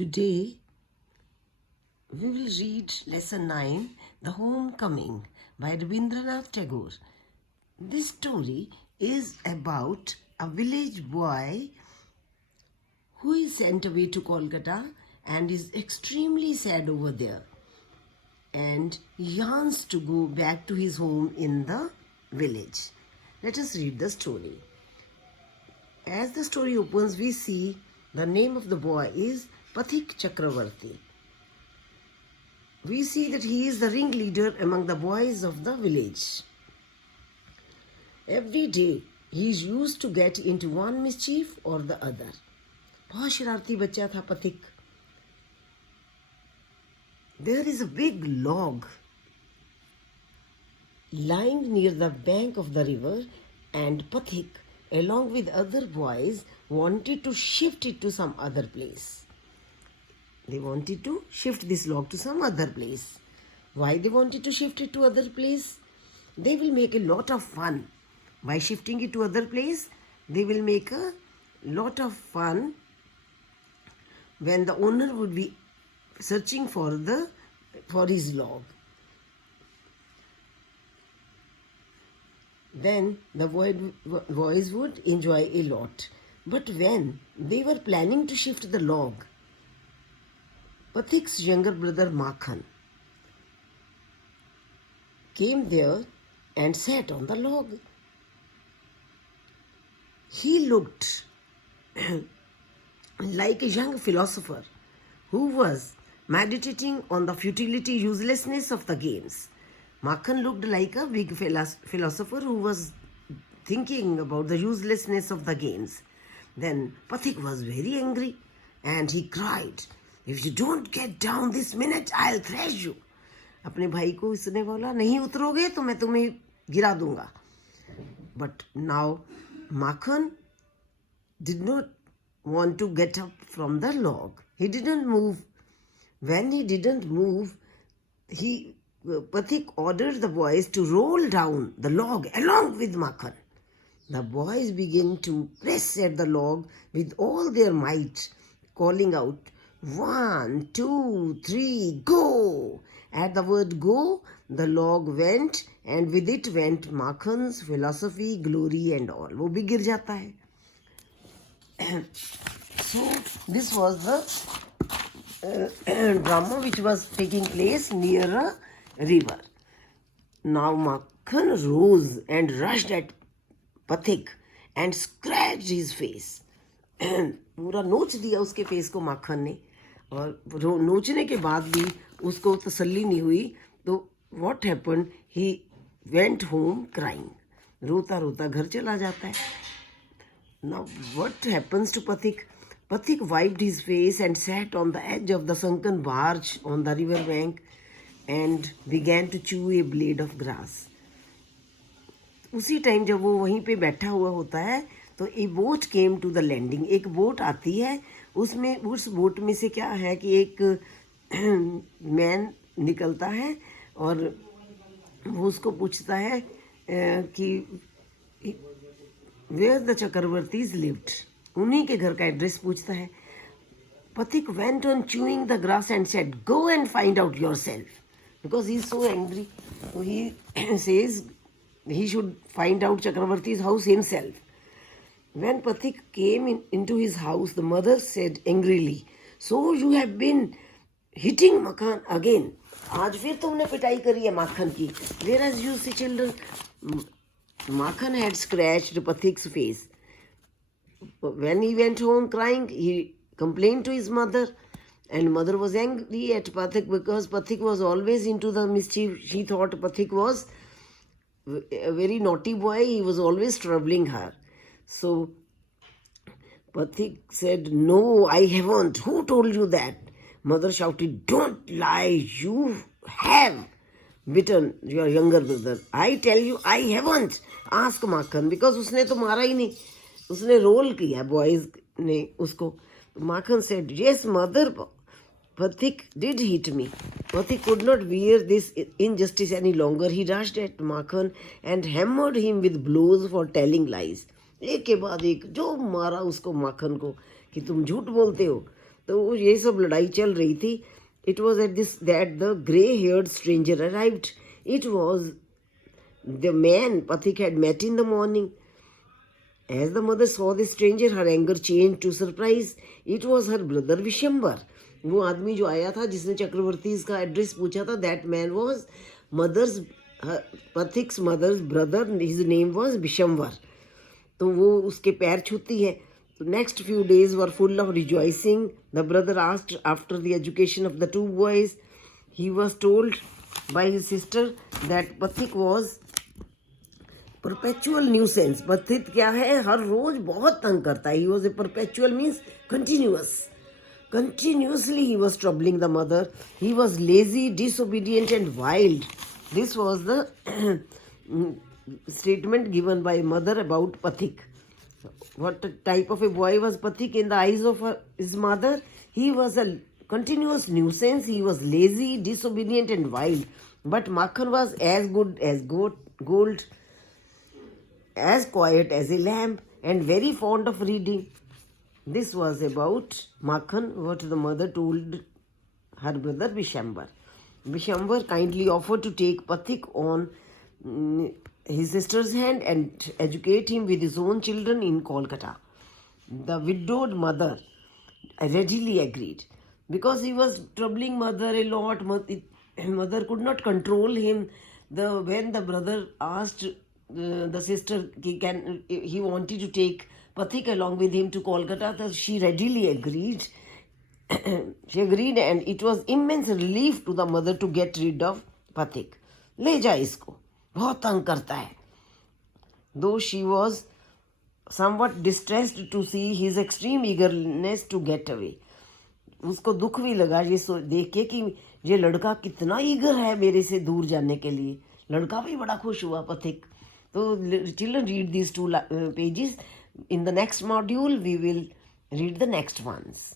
Today we will read Lesson 9, The Homecoming by Rabindranath Tagore. This story is about a village boy who is sent away to Kolkata and is extremely sad over there and yearns to go back to his home in the village. Let us read the story. As the story opens, we see the name of the boy is Pathik Chakravarti. We see that he is the ringleader among the boys of the village. Every day he is used to get into one mischief or the other. बहुत शरारती बच्चा था पथिक. There is a big log lying near the bank of the river, and Pathik, along with other boys, wanted to shift it to some other place. They wanted to shift this log to some other place. Why they wanted to shift it to other place? They will make a lot of fun. By shifting it to other place, they will make a lot of fun when the owner would be searching for his log. Then the boys would enjoy a lot. But when they were planning to shift the log, Pathik's younger brother Makhan came there and sat on the log. He looked like a young philosopher who was meditating on the futility, uselessness of the games. Makhan looked like a big philosopher who was thinking about the uselessness of the games. Then Pathik was very angry and he cried, "If you don't get down this minute, I'll thrash you." अपने भाई को इसने बोला, नहीं उतरोगे तो मैं तुम्हें गिरा दूंगा. But now Makhan did not want to get up from the log. He didn't move. When he didn't move, Pathik ordered the boys to roll down the log along with Makhan. The boys began to press at the log with all their might, calling out, "1, 2, 3, go!" At the word go, the log went, and with it went Makhan's philosophy, glory and all. वो भी गिर जाता है. So this was the drama which was taking place near a river. Now Makhan rose and rushed at Pathik and scratched his face. पूरा नोच दिया उसके face को माखन ने, और नोचने के बाद भी उसको तसल्ली नहीं हुई. तो what happened? He went home crying. रोता रोता घर चला जाता है. Now what happens to Pathik? Pathik wiped his face and sat on the edge of the sunken barge on the river bank and began to chew a blade of grass. उसी time जब वो वहीं पे बैठा हुआ होता है तो a boat came to the landing. एक बोट आती है, उसमें उस बोट में से क्या है कि एक मैन निकलता है और वो उसको पूछता है कि वेयर द चक्रवर्तीज लिव्ड. उन्हीं के घर का एड्रेस पूछता है. Pathik went on chewing the grass and said, "Go and find out yourself." Because he is so angry, so he says he should find out Chakravarti's house himself. When Pathik came into his house, the mother said angrily, "So you have been hitting Makhan again. आज फिर तुमने पिटाई करी है माखन की." Whereas you see children, Makhan had scratched Pathik's face. When he went home crying, he complained to his mother, and mother was angry at Pathik because Pathik was always into the mischief. She thought Pathik was a very naughty boy. He was always troubling her. So Pathik said, "No, I haven't. Who told you that?" Mother shouted, "Don't lie. You have bitten your younger brother. I tell you, I haven't. Ask Makhan." Because उसने तो मारा ही नहीं, उसने role किया boys ने उसको. Makhan said, "Yes, mother, Pathik did hit me." Pathik could not bear this injustice any longer. He rushed at Makhan and hammered him with blows for telling lies. एक के बाद एक जो मारा उसको माखन को कि तुम झूठ बोलते हो. तो ये सब लड़ाई चल रही थी. It was at this that the grey-haired stranger arrived. It was the man Pathik had met in the morning. As the mother saw the stranger, her anger changed to surprise. It was her brother Vishambar. वो आदमी जो आया था जिसने चक्रवर्ती का address पूछा था, that man was mother's Pathik's mother's brother. His name was Vishambar. तो वो उसके पैर छूती है. The next few days were full of rejoicing. The brother asked after the education of the two boys. He was told by his sister that Pathik was perpetual nuisance. Pathik क्या है, हर रोज बहुत तंग करता है. He was a perpetual means continuous. Continuously he was troubling the mother. He was lazy, disobedient and wild. This was the statement given by mother about Pathik. What type of a boy was Pathik in the eyes of his mother? He was a continuous nuisance. He was lazy, disobedient and wild. But Makhan was as good as gold, as quiet as a lamb and very fond of reading. This was about Makhan, what the mother told her brother Vishambar. Vishambar kindly offered to take Pathik on his sister's hand and educate him with his own children in Kolkata. The widowed mother readily agreed because he was troubling mother a lot. Mother could not control him. When the brother asked the sister he wanted to take Pathik along with him to Kolkata, she readily agreed. She agreed and it was immense relief to the mother to get rid of Pathik. ले जा इसको, बहुत तंग करता है. Though she was somewhat distressed to see his extreme eagerness to get away. उसको दुख भी लगा ये देख के कि ये लड़का कितना ईगर है मेरे से दूर जाने के लिए. लड़का भी बड़ा खुश हुआ पथिक. तो children, read these two pages. In the next module we will read the next ones.